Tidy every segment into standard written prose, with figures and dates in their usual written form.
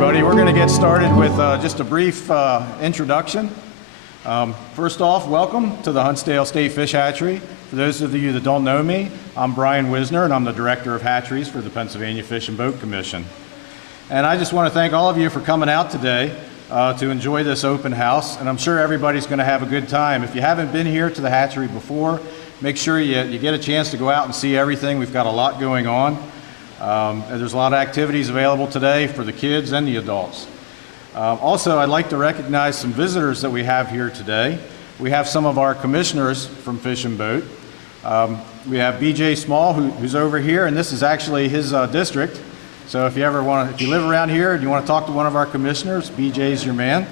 everybody. We're going to get started with just a brief introduction. First off, welcome to the Huntsdale State Fish Hatchery. For those of you that don't know me, I'm Brian Wisner, and I'm the Director of Hatcheries for the Pennsylvania Fish and Boat Commission. And I just want to thank all of you for coming out today to enjoy this open house, and I'm sure everybody's going to have a good time. If you haven't been here to the hatchery before, make sure you get a chance to go out and see everything. We've got a lot going on. There's a lot of activities available today for the kids and the adults. Also, I'd like to recognize some visitors that we have here today. We have some of our commissioners from Fish and Boat. We have BJ Small, who's over here, and this is actually his district. So if you live around here and you want to talk to one of our commissioners, BJ's your man.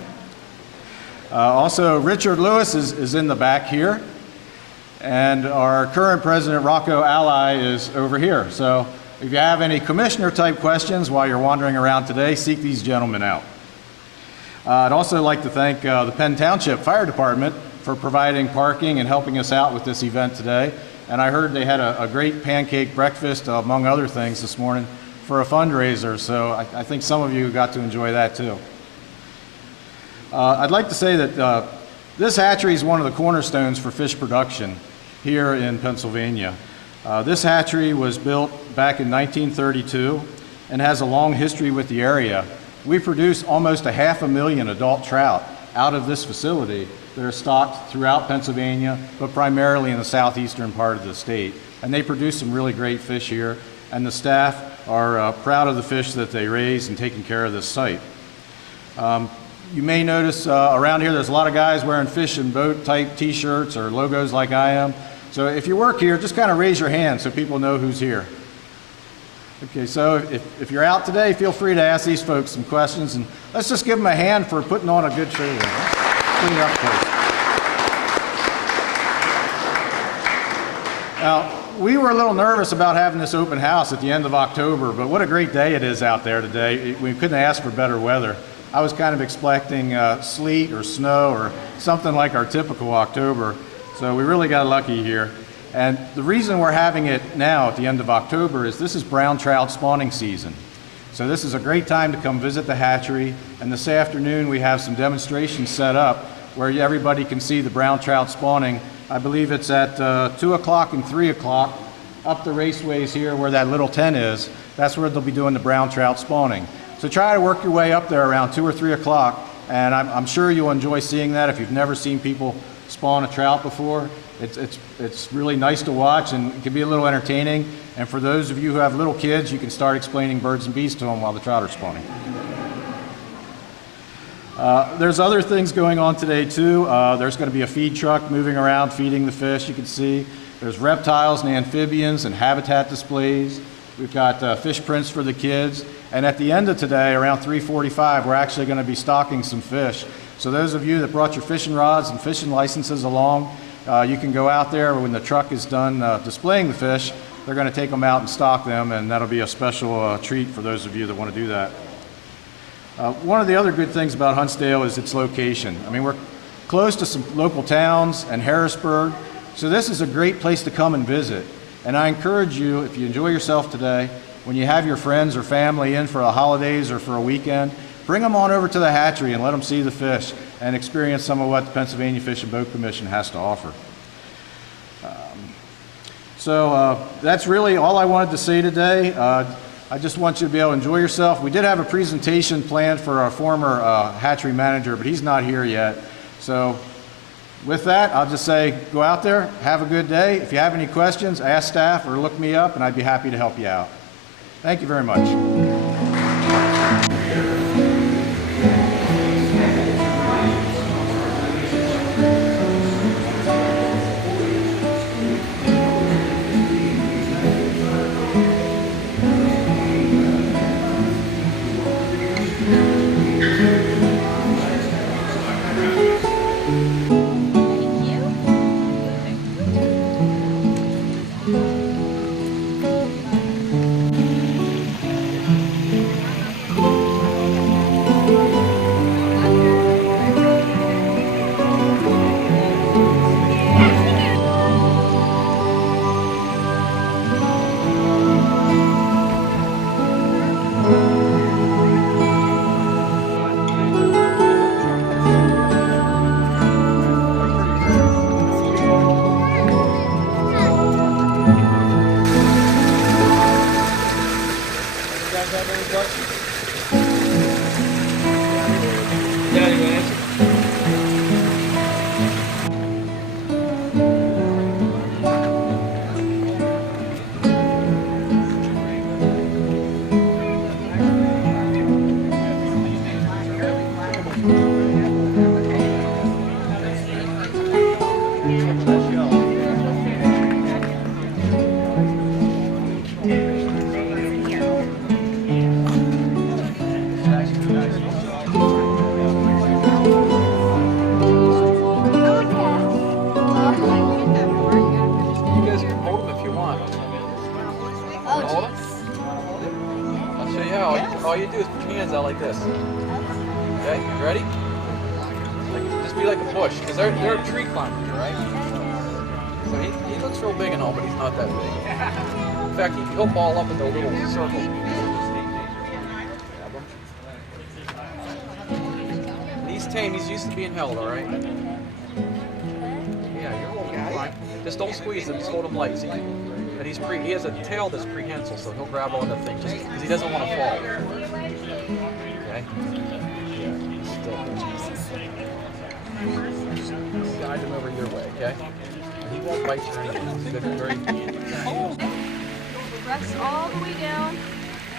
Also, Richard Lewis is in the back here, and our current president, Rocco Ally, is over here. So if you have any commissioner type questions while you're wandering around today, seek these gentlemen out. I'd also like to thank the Penn Township Fire Department for providing parking and helping us out with this event today. And I heard they had a great pancake breakfast, among other things, this morning for a fundraiser. So I think some of you got to enjoy that too. I'd like to say that this hatchery is one of the cornerstones for fish production here in Pennsylvania. This hatchery was built back in 1932 and has a long history with the area. We produce almost 500,000 adult trout out of this facility that are stocked throughout Pennsylvania, but primarily in the southeastern part of the state. And they produce some really great fish here, and the staff are proud of the fish that they raise and taking care of this site. You may notice around here there's a lot of guys wearing fish and boat type t-shirts or logos like I am. So if you work here, just kind of raise your hand so people know who's here. Okay, so if you're out today, feel free to ask these folks some questions, and let's just give them a hand for putting on a good show there. Clean it up close. Now, we were a little nervous about having this open house at the end of October, but what a great day it is out there today. We couldn't ask for better weather. I was kind of expecting sleet or snow or something like our typical October, so we really got lucky here. And the reason we're having it now at the end of October is this is brown trout spawning season. So this is a great time to come visit the hatchery, and this afternoon we have some demonstrations set up where everybody can see the brown trout spawning. I believe it's at 2 o'clock and 3 o'clock up the raceways here where that little tent is. That's where they'll be doing the brown trout spawning. So try to work your way up there around 2 or 3 o'clock, and I'm sure you'll enjoy seeing that if you've never seen people spawn a trout before. It's really nice to watch, and it can be a little entertaining. And for those of you who have little kids, you can start explaining birds and bees to them while the trout are spawning. There's other things going on today too. There's going to be a feed truck moving around feeding the fish, you can see. There's reptiles and amphibians and habitat displays. We've got fish prints for the kids. And at the end of today, around 3:45, we're actually going to be stocking some fish. So those of you that brought your fishing rods and fishing licenses along, you can go out there when the truck is done displaying the fish. They're going to take them out and stock them, and that'll be a special treat for those of you that want to do that. One of the other good things about Huntsdale is its location. I mean, we're close to some local towns and Harrisburg, so this is a great place to come and visit. And I encourage you, if you enjoy yourself today, when you have your friends or family in for the holidays or for a weekend, bring them on over to the hatchery and let them see the fish and experience some of what the Pennsylvania Fish and Boat Commission has to offer. So that's really all I wanted to say today. I just want you to be able to enjoy yourself. We did have a presentation planned for our former hatchery manager, but he's not here yet. So with that, I'll just say, go out there, have a good day. If you have any questions, ask staff or look me up, and I'd be happy to help you out. Thank you very much. all you do is put your hands out like this. Okay, you ready? Just be like a bush, because they're a tree climber, right? So he looks real big and all, but he's not that big. In fact, he'll ball up into a little circle. He's tame. He's used to being held, all right? Yeah, you're holding him fine. Just don't squeeze him. Just hold him light. See? And he has a tail that's prehensile, so he'll grab on the thing just because he doesn't want to fall. Okay? Guide him over your way, okay? And he won't bite you or anything. He's very Press all the way down.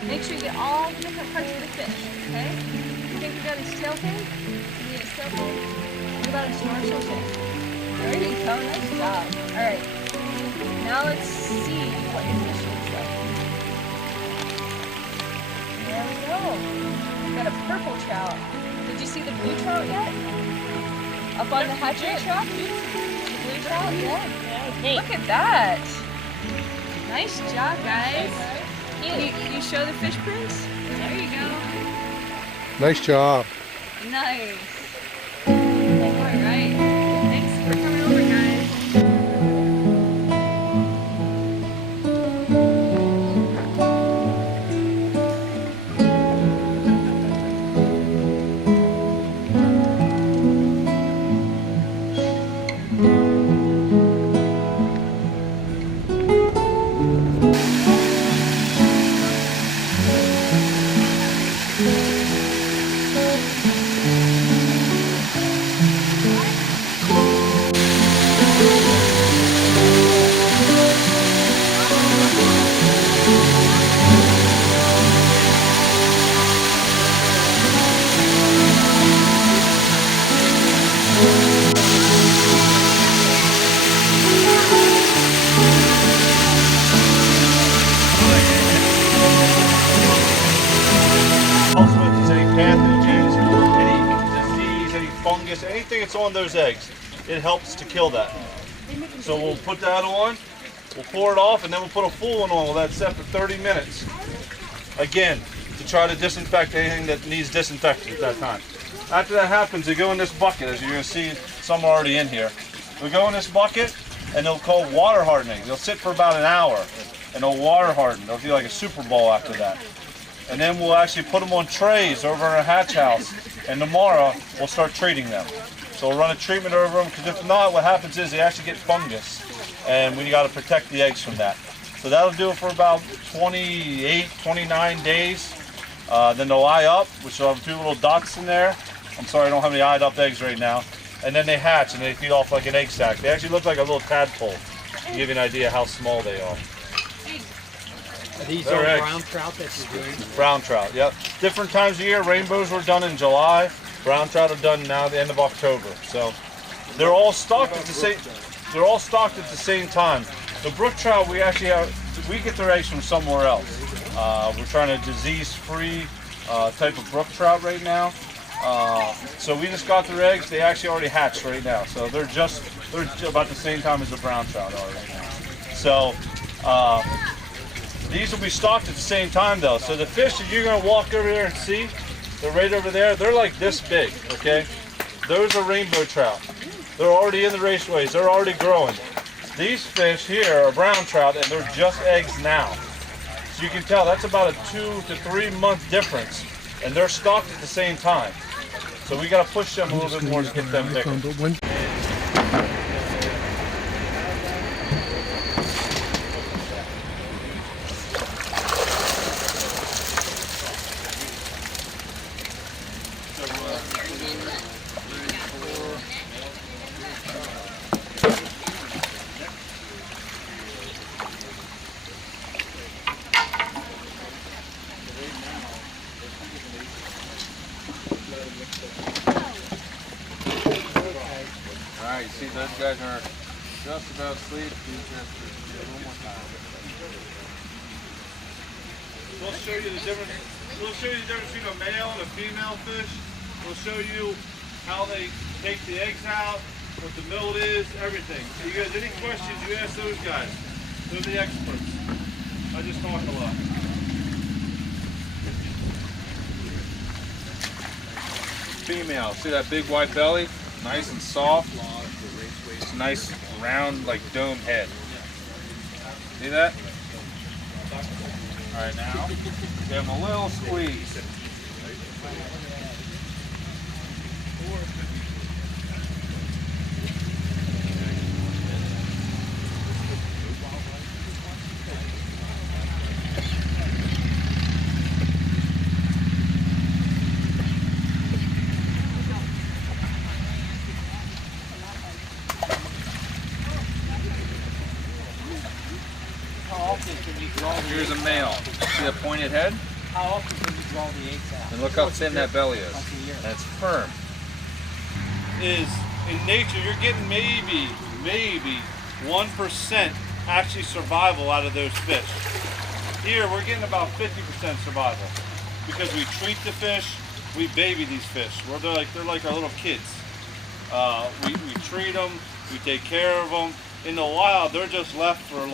Make sure you get all the different parts of the fish, okay? You think you got his tail fin? You need his tail fin? What about his dorsal fin? There you go, nice job. Alright, now let's see what your fish looks like. There we go. We got a purple trout. Did you see the blue trout yet? Up on the hatchery truck? The blue trout? Yeah. Look at that. Nice job, guys. You show the fish prints? There you go. Nice job. Nice. All right. Thanks for coming over, guys. Anything that's on those eggs, it helps to kill that. So we'll put that on, we'll pour it off, and then we'll put a full one on. We'll let it set for 30 minutes. Again, to try to disinfect anything that needs disinfecting at that time. After that happens, they go in this bucket, as you're going to see some are already in here. They'll go in this bucket, and they'll call water hardening. They'll sit for about an hour, and they'll water harden. They'll be like a Super Bowl after that. And then we'll actually put them on trays over in our hatch house, and tomorrow we'll start treating them. So we'll run a treatment over them, because if not, what happens is they actually get fungus, and we got to protect the eggs from that. So that'll do it for about 28, 29 days. Then they'll eye up, which will have 2 little dots in there. I'm sorry, I don't have any eyed up eggs right now. And then they hatch, and they feed off like an egg sac. They actually look like a little tadpole, to give you an idea how small they are. Are these all brown trout that you're doing? Brown trout, yep. Different times of year. Rainbows were done in July. Brown trout are done now at the end of October. So they're all stocked at the same. They're all stocked at the same time. The brook trout, we actually have. We get their eggs from somewhere else. We're trying a disease-free type of brook trout right now. So we just got their eggs. They actually already hatched right now. So they're about the same time as the brown trout are right now. So. These will be stocked at the same time though. So the fish that you're going to walk over there and see, they're right over there, they're like this big, okay? Those are rainbow trout. They're already in the raceways, they're already growing. These fish here are brown trout, and they're just eggs now. So you can tell that's about a 2 to 3 month difference, and they're stocked at the same time. So we got to push them a little bit more to get them bigger. Alright, you see those guys are just about asleep. One more time. We'll show you the difference. We'll show you the difference between a male and a female fish. We'll show you how they take the eggs out, what the milk is, everything. So you guys, any questions, you ask those guys. They're the experts. I just talk a lot. female. See that big white belly? Nice and soft. It's nice, round, like dome head. See that? All right, now give them a little squeeze. Here's a male. See the pointed head? How often can you draw the eggs out? And look how thin that belly is. And it's firm. Is in nature, you're getting maybe 1% actually survival out of those fish. Here, we're getting about 50% survival because we treat the fish, we baby these fish. They're like our little kids. We treat them, we take care of them. In the wild, they're just left for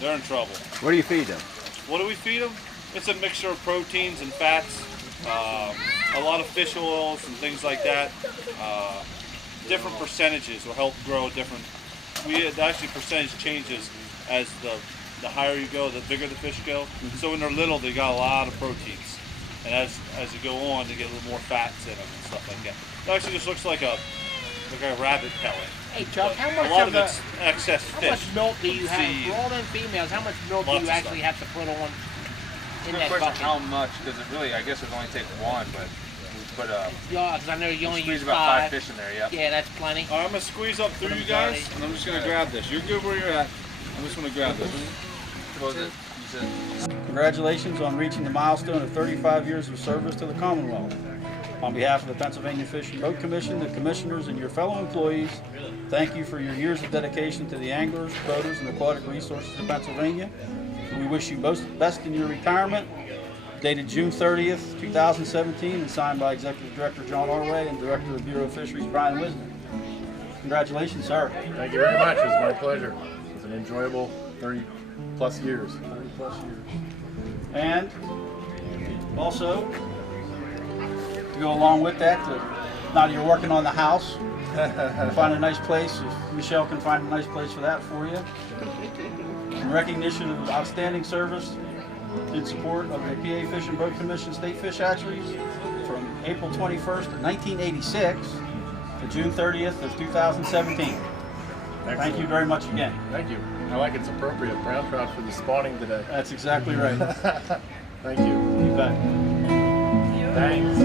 they're in trouble. What do you feed them? What do we feed them? It's a mixture of proteins and fats, a lot of fish oils and things like that. Different percentages will help grow different. Actually percentage changes as the higher you go, the bigger the fish go. So when they're little, they got a lot of proteins, and as you go on, they get a little more fats in them and stuff like that. It actually just looks like a rabbit pellet. Hey Chuck, how much A lot of of it's excess how fish. much milk do you have Seed. for all them females? How much milk do Lots you of actually have to put on in Good that question, bucket? how much? Because it really, I guess it would only take one, but we put Yeah, because I know you only squeeze use about 5 5. fish in there, yep. Yeah, that's plenty. All right, I'm gonna squeeze up through you guys, and I'm just gonna grab this. You're good where you're at. I'm just gonna grab this. What was it? You said Congratulations on reaching the milestone of 35 years of service to the Commonwealth. On behalf of the Pennsylvania Fish and Boat Commission, the commissioners, and your fellow employees, thank you for your years of dedication to the anglers, boaters, and aquatic resources of Pennsylvania. We wish you both best in your retirement. Dated June 30th, 2017, and signed by Executive Director John Arway and Director of the Bureau of Fisheries Brian Wisner. Congratulations, sir. Thank you very much. It was my pleasure. It was an enjoyable 30 plus years. 30 plus years. And also, to go along with that, now that you're working on the house, find a nice place. If Michelle can find a nice place for that for you. In recognition of outstanding service in support of the PA Fish and Boat Commission State Fish Hatcheries from April 21st of 1986 to June 30th of 2017. Thank you very much again. Thank you. I like it's appropriate brown trout for the spawning today. That's exactly right. Thank you. You bet. Thanks.